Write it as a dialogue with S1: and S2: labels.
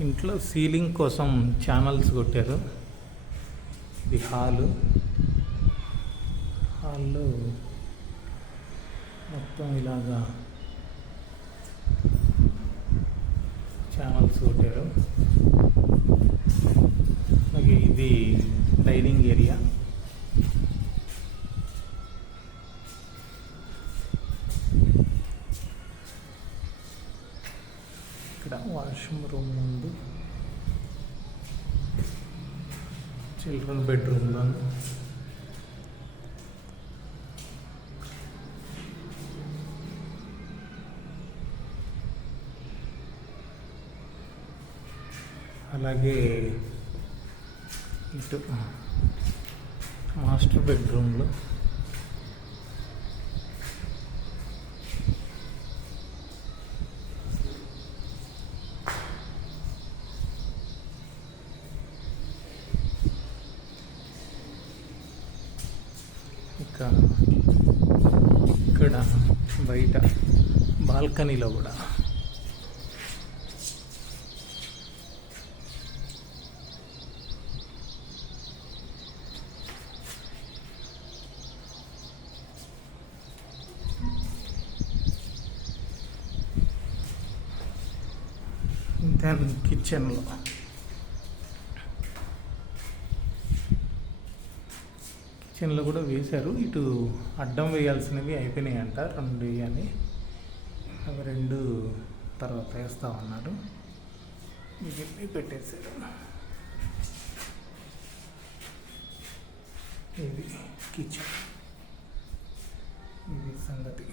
S1: ఇంట్లో సీలింగ్ కోసం ఛానల్స్ కొట్టారు. ఇది హాలు. హాల్లో మొత్తం ఇలాగా ఛానల్స్ కొట్టారు. అలాగే ఇది డైనింగ్ ఏరియా. వాష్రూమ్ రూమ్ ఉంది చిల్డ్రన్ బెడ్రూమ్లో అలాగే ఇటు మాస్టర్ బెడ్రూమ్లో ఇంకా ఇక్కడ బయట బాల్కనీలో కూడా. దాని కిచెన్లో సెక్షన్లో కూడా వేశారు. ఇటు అడ్డం వేయాల్సినవి అయిపోయినాయి అంట రెండు వేయాలి అవి రెండు తర్వాత వేస్తా ఉన్నారు. ఇవన్నీ పెట్టేశారు. ఇది కిచెన్. ఇది సంగతి.